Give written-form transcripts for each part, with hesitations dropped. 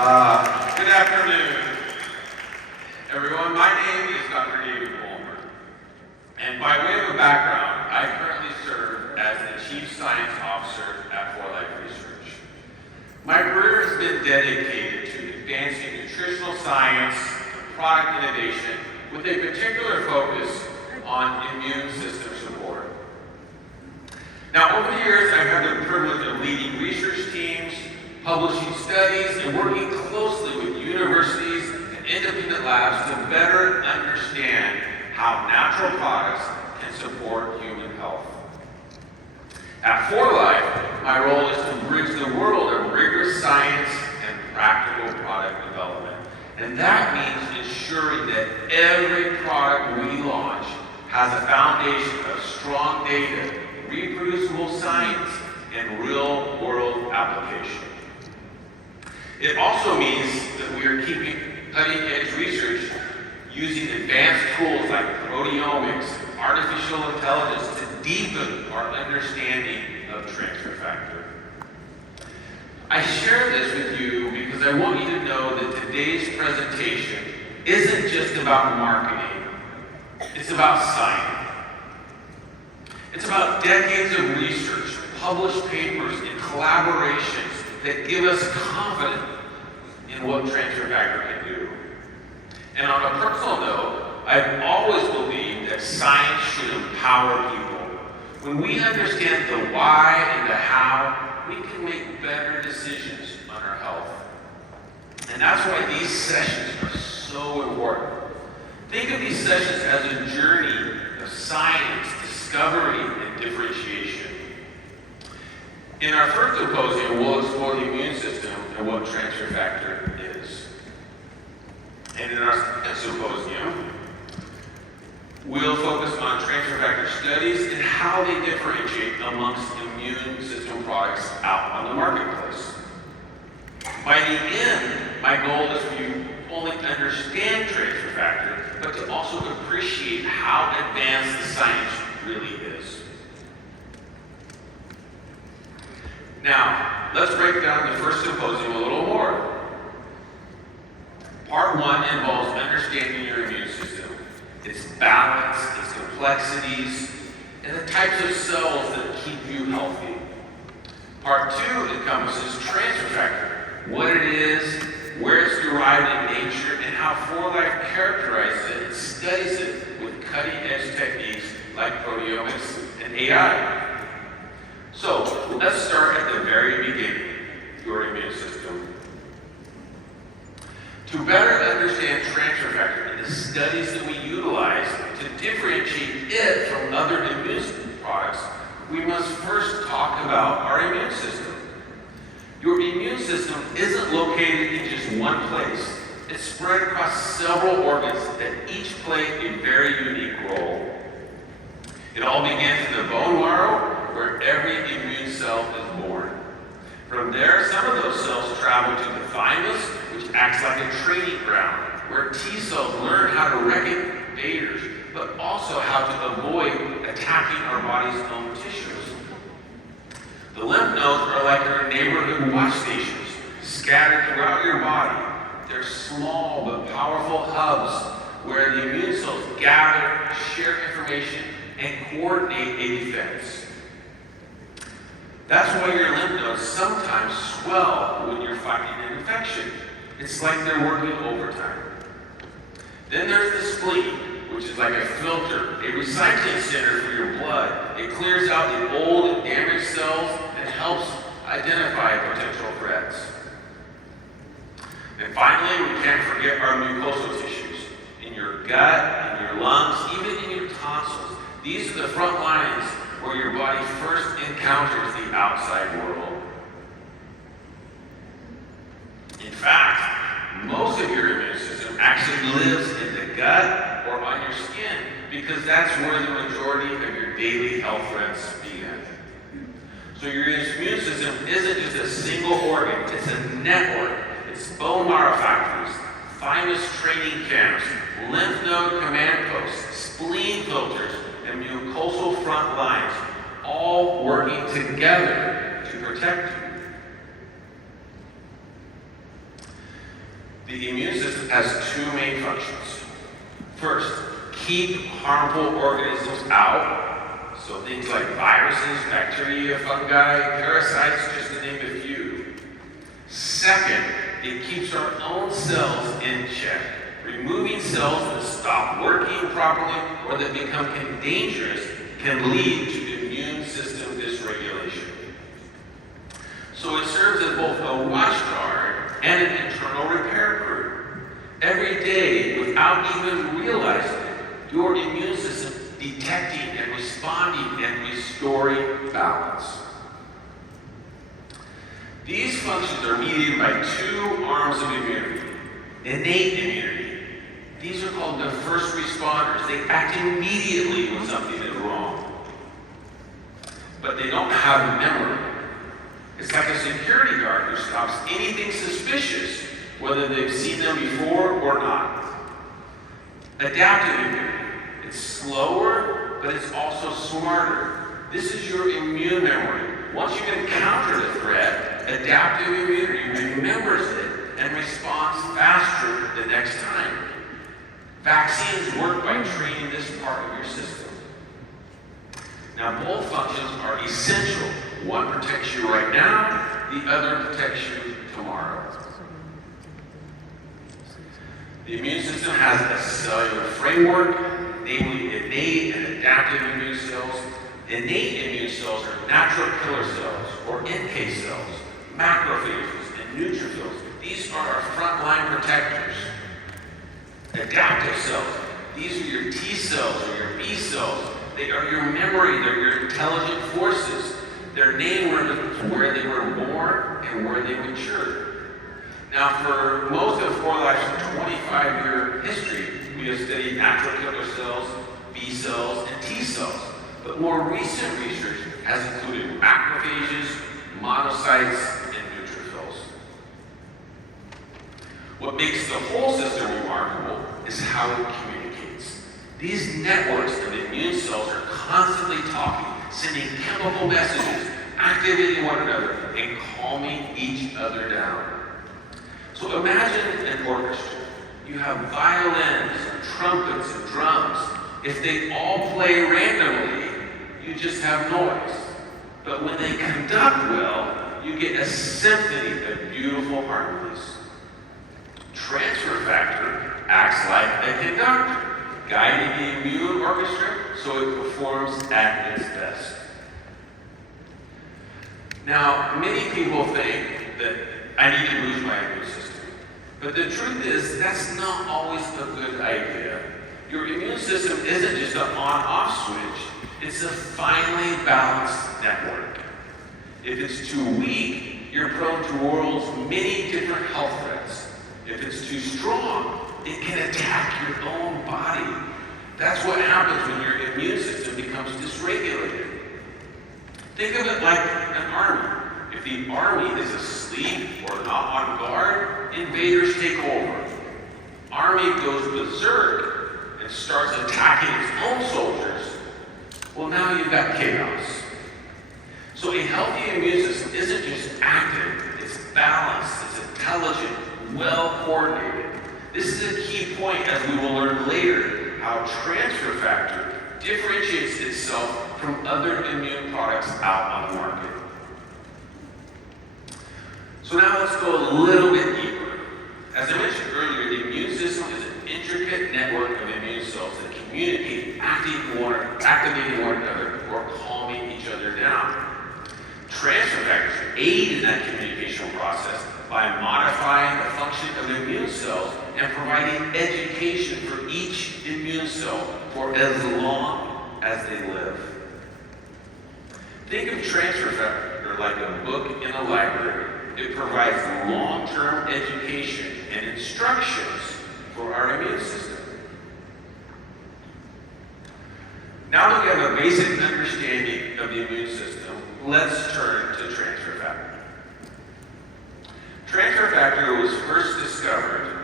Good afternoon, everyone. My name is Dr. David Bulmer, and by way of a background, I currently serve as the Chief Science Officer at 4Life Research. My career has been dedicated to advancing nutritional science and product innovation with a particular focus on immune system support. Now, over the years, I've had the privilege of leading research teams, publishing studies, and working closely with universities and independent labs to better understand how natural products can support human health. At 4Life, my role is to bridge the world of rigorous science and practical product development. And that means ensuring that every product we launch has a foundation of strong data, reproducible science, and real-world application. It also means that we are keeping cutting-edge research using advanced tools like proteomics, artificial intelligence to deepen our understanding of transfer factor. I share this with you because I want you to know that today's presentation isn't just about marketing, it's about science. It's about decades of research, published papers, and collaborations that give us confidence in what transfer factor can do. And on a personal note, I've always believed that science should empower people. When we understand the why and the how, we can make better decisions on our health. And that's why these sessions are so important. Think of these sessions as a journey of science, discovery, and differentiation. In our first symposium, we'll explore the immune system and what transfer factor is. And in our second symposium, we'll focus on transfer factor studies and how they differentiate amongst immune system products out on the marketplace. By the end, my goal is for you to only understand transfer factor, but to also appreciate how advanced the science really is. Now, let's break down the first symposium a little more. Part one involves understanding your immune system, its balance, its complexities, and the types of cells that keep you healthy. Part two encompasses transfer factor, what it is, where it's derived in nature, and how 4Life characterizes it and studies it with cutting-edge techniques like proteomics and AI. So, let's start at the very beginning, your immune system. To better understand transfer factor and the studies that we utilize to differentiate it from other immune products, we must first talk about our immune system. Your immune system isn't located in just one place. It's spread across several organs that each play a very unique role. It all begins in the bone marrow, where every immune cell is born. From there, some of those cells travel to the thymus, which acts like a training ground, where T cells learn how to recognize invaders, but also how to avoid attacking our body's own tissues. The lymph nodes are like our neighborhood watch stations, scattered throughout your body. They're small but powerful hubs where the immune cells gather, share information, and coordinate a defense. That's why your lymph nodes sometimes swell when you're fighting an infection. It's like they're working overtime. Then there's the spleen, which is like a filter, a recycling center for your blood. It clears out the old and damaged cells and helps identify potential threats. And finally, we can't forget our mucosal tissues. In your gut, in your lungs, even in your tonsils. These are the front lines where your body first encounters the outside world. In fact, most of your immune system actually lives in the gut or on your skin because that's where the majority of your daily health threats begin. So your immune system isn't just a single organ, it's a network. It's bone marrow factories, thymus training camps, lymph node command posts, spleen filters, and mucosal front lines, all working together to protect you. The immune system has two main functions. First, keep harmful organisms out, so things like viruses, bacteria, fungi, parasites, just to name a few. Second, it keeps our own cells in check, removing cells that stop working properly or that become dangerous can lead to immune system dysregulation. So it serves as both a watchdog and an internal repair crew. Every day, without even realizing it, your immune system detecting and responding and restoring balance. These functions are mediated by two arms of immunity. Innate immunity. These are called the first responders. They act immediately when something is wrong. But they don't have memory. It's like a security guard who stops anything suspicious, whether they've seen them before or not. Adaptive immunity. It's slower, but it's also smarter. This is your immune memory. Once you encounter the threat, adaptive immunity remembers it and responds faster the next time. Vaccines work by training this part of your system. Now, both functions are essential. One protects you right now, the other protects you tomorrow. The immune system has a cellular framework, namely innate and adaptive immune cells. Innate immune cells are natural killer cells, or NK cells, macrophages, and neutrophils. These are our frontline protectors. Adaptive cells, these are your T cells or your B cells. They are your memory, they're your intelligent forces. They're named where they were born and where they matured. Now, for most of 4Life's 25-year history, we have studied natural killer cells, B cells, and T cells. But more recent research has included macrophages, monocytes, and neutrophils. What makes the whole system remarkable is how it communicates. These networks of immune cells are constantly talking, sending chemical messages, activating one another, and calming each other down. So imagine an orchestra. You have violins, and trumpets, and drums. If they all play randomly, you just have noise. But when they conduct well, you get a symphony of beautiful harmonies. Transfer factor acts like a conductor, guiding the immune orchestra so it performs at its best. Now, many people think that I need to boost my immune system. But the truth is, that's not always a good idea. Your immune system isn't just an on-off switch. It's a finely balanced network. If it's too weak, you're prone to world's many different health threats. If it's too strong, it can attack your own body. That's what happens when your immune system becomes dysregulated. Think of it like an army. If the army is asleep or not on guard, invaders take over. Army goes berserk and starts attacking its own soldiers. Well, now you've got chaos. So a healthy immune system isn't just active, it's balanced, it's intelligent, well coordinated. This is a key point, as we will learn later, how transfer factor differentiates itself from other immune products out on the market. So now let's go a little bit deeper. As I mentioned earlier, the immune system is an intricate network of immune cells that communicate, activating one another or calming each other down. Transfer factors aid in that communication process by modifying the function of the immune cells and providing education for each immune cell for as long as they live. Think of transfer factor like a book in a library. It provides long-term education and instructions for our immune system. Now that we have a basic understanding of the immune system, let's turn to transfer factor. Transfer factor was first discovered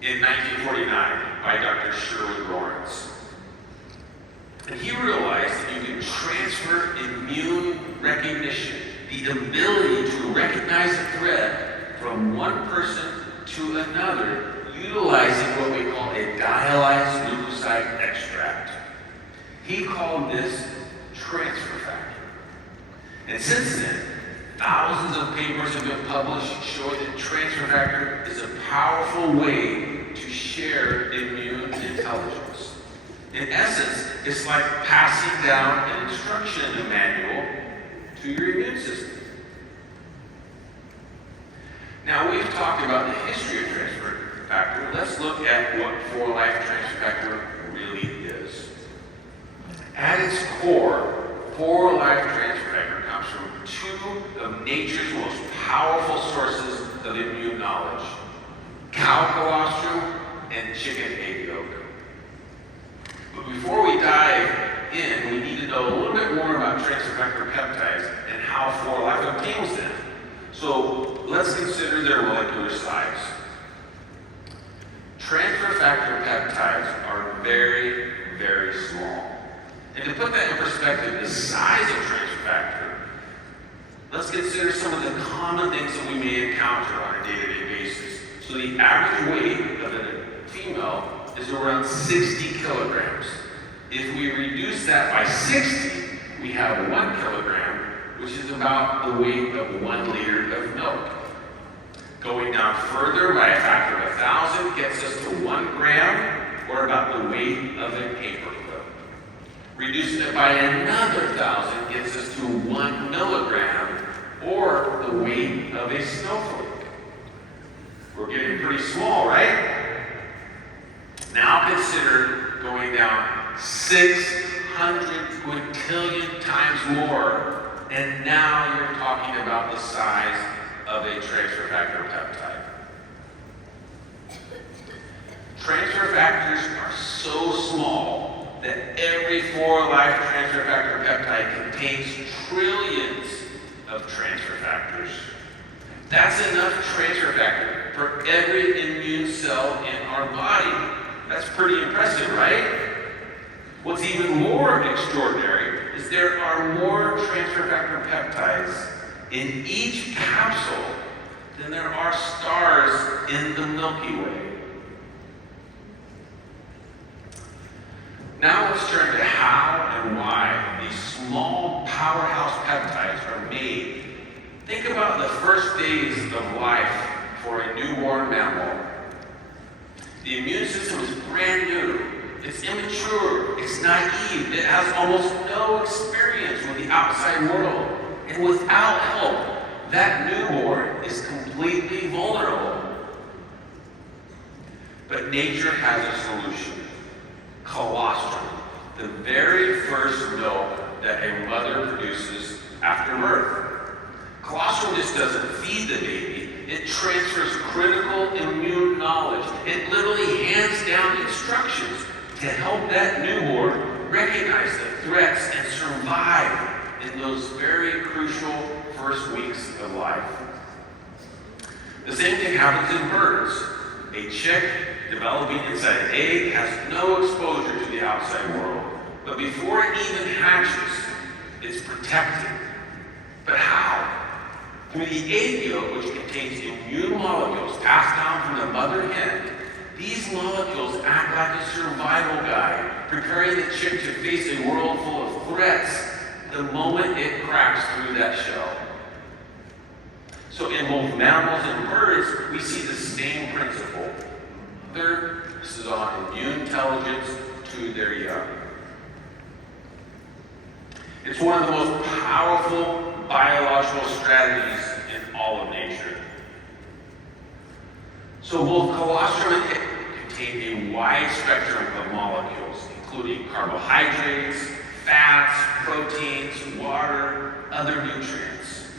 in 1949 by Dr. Sherwood Lawrence. And he realized that you can transfer immune recognition, the ability to recognize a threat from one person to another utilizing what we call a dialyzed leukocyte extract. He called this transfer factor. And since then, thousands of papers have been published showing that transfer factor is a powerful way to share immune intelligence. In essence, it's like passing down an instruction manual to your immune system. Now, we've talked about the history of transfer factor. Let's look at what for-life transfer factor really is. At its core, for-life transfer factor comes from two of nature's most powerful sources of immune knowledge: cow colostrum and chicken egg yolk. But before we dive in, we need to know a little bit more about transfer factor peptides and how for-life obtains them. So let's consider their molecular size. Transfer factor peptides are very, very small. And to put that in perspective, the size of transfer factor, let's consider some of the common things that we may encounter on a day-to-day basis. So the average weight of a female is around 60 kilograms. If we reduce that by 60, we have 1 kilogram, which is about the weight of 1 liter of milk. Going down further by a factor of 1,000 gets us to 1 gram, or about the weight of a paper clip. Reducing it by another 1,000 gets us to 1 milligram, or the weight of a snowflake. We're getting pretty small, right? Now consider going down 600 quintillion times more, and now you're talking about the size of a transfer factor peptide. Transfer factors are so small that every for-life transfer factor peptide contains trillions of transfer factors. That's enough transfer factor for every immune cell in our body. That's pretty impressive, right? What's even more extraordinary is there are more transfer factor peptides in each capsule than there are stars in the Milky Way. Now let's turn to how and why these small powerhouse peptides are made. Think about the first days of life for a newborn mammal. The immune system is brand new. It's immature. It's naive. It has almost no experience with the outside world. And without help, that newborn is completely vulnerable. But nature has a solution. Colostrum, the very first milk that a mother produces after birth. Colostrum just doesn't feed the baby. It transfers critical immune knowledge. It literally hands down instructions to help that newborn recognize the threats and survive in those very crucial first weeks of life. The same thing happens in birds. A chick developing inside an egg has no exposure to the outside world. But before it even hatches, it's protected. But how? Through the egg yolk, which contains immune molecules passed down from the mother hen. These molecules act like a survival guide, preparing the chick to face a world full of threats the moment it cracks through that shell. So in both mammals and birds, we see the same principle. Third, this is on immune intelligence to their young. It's one of the most powerful biological strategies in all of nature. So both colostrum and egg contain a wide spectrum of molecules, including carbohydrates, fats, proteins, water, other nutrients.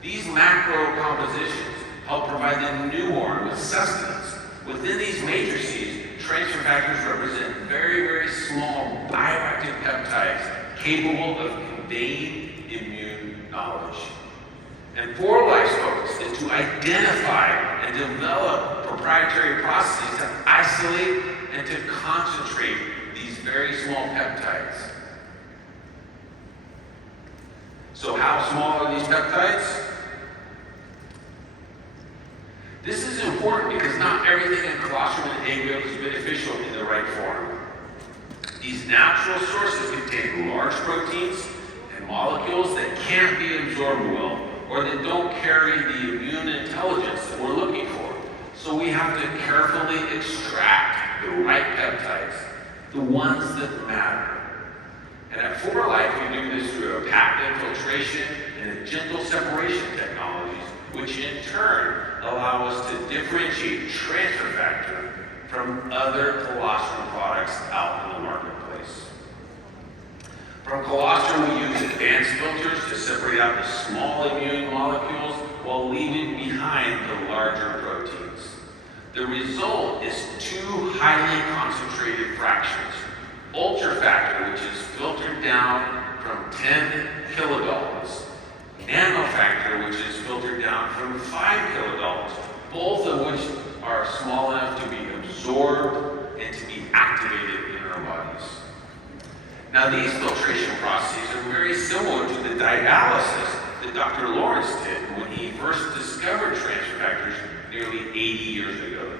These macro compositions help provide the newborn with sustenance. Within these matrices, transfer factors represent very, very small bioactive peptides capable of conveying immune knowledge. And for-life's focus is to identify and develop proprietary processes to isolate and to concentrate these very small peptides. So how small are these peptides? This is important because not everything in colostrum and egg yolk is beneficial in the right form. These natural sources contain large proteins and molecules that can't be absorbed well, or that don't carry the immune intelligence that we're looking for. So we have to carefully extract the right peptides, the ones that matter. And at 4Life, we do this through a patent filtration and a gentle separation technologies, which in turn allow us to differentiate transfer factor from other colostrum products out in the marketplace. From colostrum, we use advanced filters to separate out the small immune molecules while leaving behind the larger proteins. The result is two highly concentrated fractions. Ultrafactor, which is filtered down from 10 kilodaltons. Nanofactor, which is filtered down from 5 kilodaltons, both of which are small enough to be absorbed and to be activated in our bodies. Now, these filtration processes are very similar to the dialysis that Dr. Lawrence did when he first discovered transfer factors nearly 80 years ago.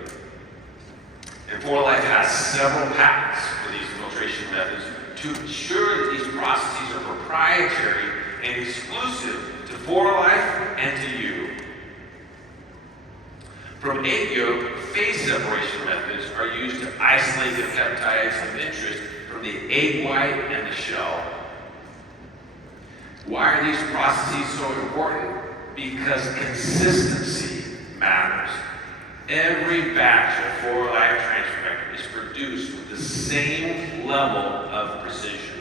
And 4Life has several patents for these filtration methods to ensure that these processes are proprietary and exclusive to 4Life and to you. From egg yolk, phase separation methods are used to isolate the peptides of interest from the egg white and the shell. Why are these processes so important? Because consistency matters. Every batch of 4Life transfer factor is produced with the same level of precision.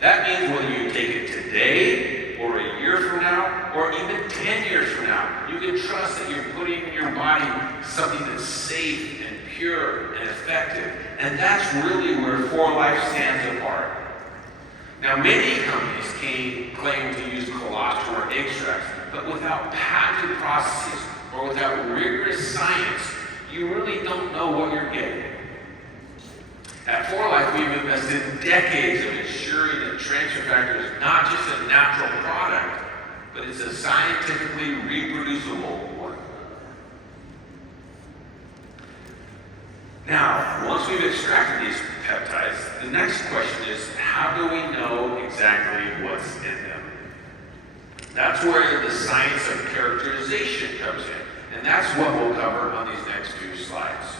That means whether you take it today, or a year from now, or even 10 years from now, you can trust that you're putting in your body something that's safe and pure and effective. And that's really where 4Life stands apart. Now, many companies claim to use colostrum or extracts, but without patented processes or without rigorous science, you really don't know what you're getting. At 4Life, we've invested decades of ensuring that transfer factor is not just a natural product, but it's a scientifically reproducible one. Now, once we've extracted these peptides, the next question is, how do we know exactly what's in them? That's where the science of characterization comes in, and that's what we'll cover on these next few slides.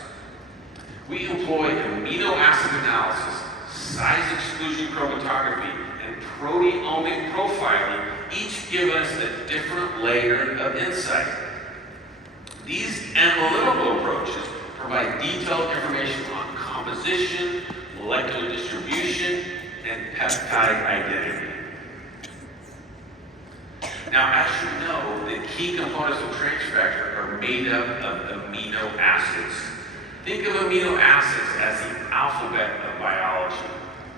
We employ amino acid analysis, size exclusion chromatography, and proteomic profiling, each give us a different layer of insight. These analytical approaches provide detailed information on composition, molecular distribution, and peptide identity. Now, as you know, the key components of transfer factor are made up of amino acids. Think of amino acids as the alphabet of biology.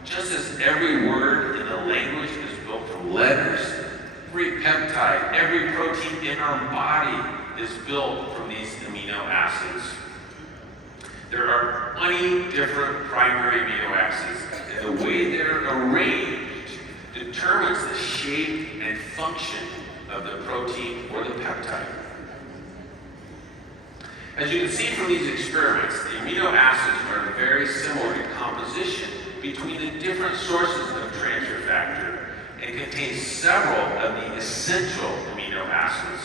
Just as every word in the language is built from letters, every peptide, every protein in our body is built from these amino acids. There are 20 different primary amino acids, and the way they're arranged determines the shape and function of the protein or the peptide. As you can see from these experiments, the amino acids are very similar in composition between the different sources of transfer factor and contain several of the essential amino acids.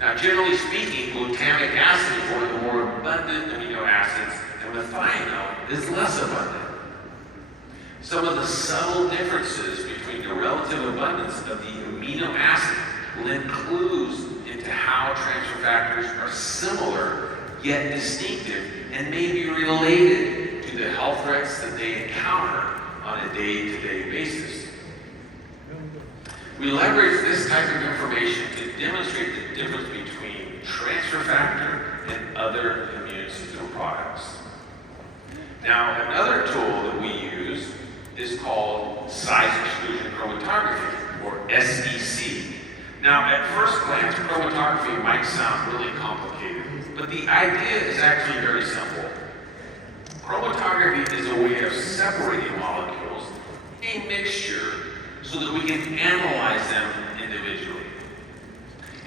Now, generally speaking, glutamic acid is one of the more abundant amino acids, and methionine is less abundant. Some of the subtle differences between the relative abundance of the amino acid lend clues into how transfer factors are similar yet distinctive and may be related to the health threats that they encounter on a day-to-day basis. We leverage this type of information to demonstrate the difference between transfer factor and other immune system products. Now, another tool that we use is called size exclusion chromatography, or SEC. Now, at first glance, chromatography might sound really complicated, but the idea is actually very simple. Chromatography is a way of separating molecules, a mixture, so that we can analyze them individually.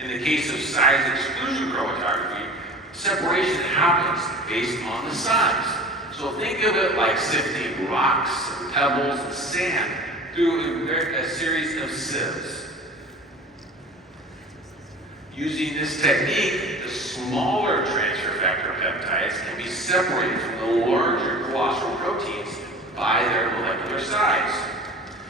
In the case of size exclusion chromatography, separation happens based on the size. So think of it like sifting rocks and pebbles and sand through a series of sieves. Using this technique, the smaller transfer factor peptides can be separated from the larger colostrum proteins by their molecular size.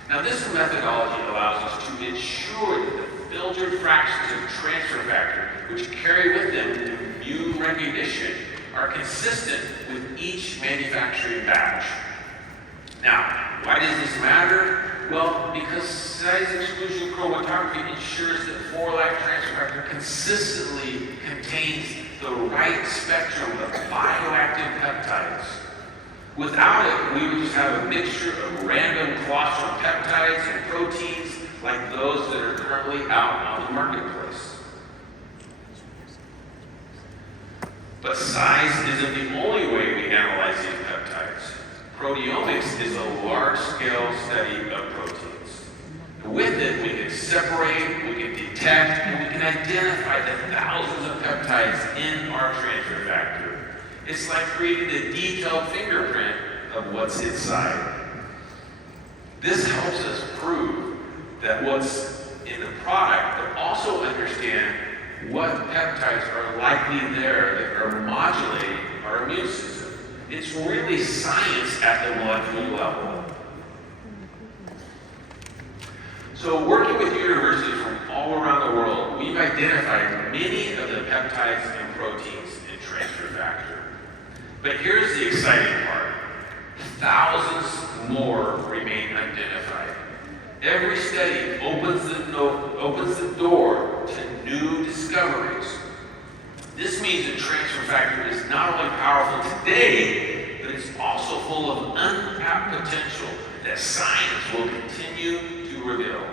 Now this methodology allows us to ensure that the filtered fractions of transfer factor, which carry with them immune recognition, are consistent with each manufacturing batch. Now, why does this matter? Well, because size exclusion chromatography ensures that 4-life transfer factor consistently contains the right spectrum of bioactive peptides. Without it, we would just have a mixture of random colostrum peptides and proteins like those that are currently out on the marketplace. But size isn't the only way we analyze these peptides. Proteomics is a large-scale study of proteins. With it, we can separate, we can detect, and we can identify the thousands of peptides in our transfer factor. It's like creating a detailed fingerprint of what's inside. This helps us prove that what's in the product, but also understand what peptides are likely there that are modulating our immune system. It's really science at the molecular level. So working with universities from all around the world, we've identified many of the peptides and proteins in transfer factor. But here's the exciting part. Thousands more remain identified. Every study opens the door to new discoveries. This means that transfer factor is not only powerful today, but it's also full of untapped potential that science will continue to reveal.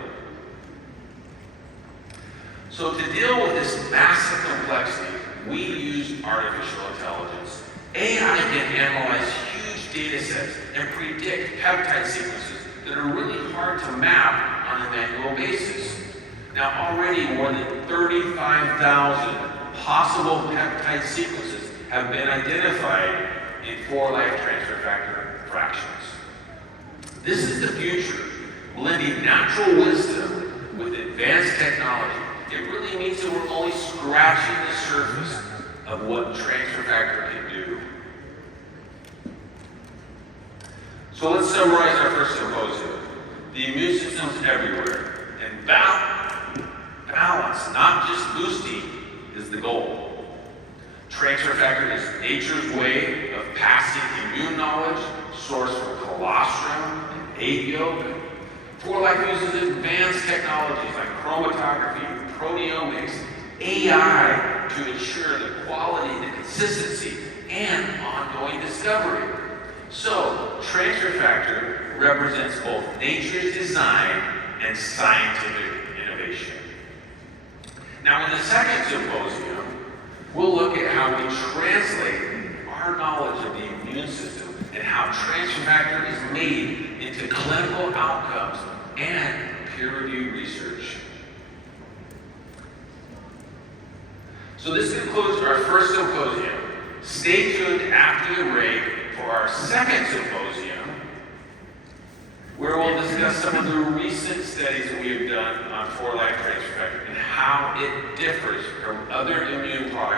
So to deal with this massive complexity, we use artificial intelligence. AI can analyze huge data sets and predict peptide sequences that are really hard to map on a manual basis. Now already more than 35,000 possible peptide sequences have been identified in 4-life transfer factor fractions. This is the future, blending natural wisdom with advanced technology. It really means that we're only scratching the surface of what transfer factor can do. So let's summarize our first symposium. The immune system's everywhere, and balance, not just boosting, is the goal. Transfer factor is nature's way of passing immune knowledge sourced from colostrum and egg yolk. 4-life uses advanced technologies like chromatography, proteomics, AI to ensure the quality, the consistency, and ongoing discovery. So, transfer factor represents both nature's design and scientific innovation. Now, in the second symposium, we'll look at how we translate our knowledge of the immune system and how transfer factor is made into clinical outcomes and peer-reviewed research. So this concludes our first symposium. Stay tuned after the break for our second symposium, where we'll discuss some of the recent studies that we have done on 4-life transfer factor and how it differs from other immune products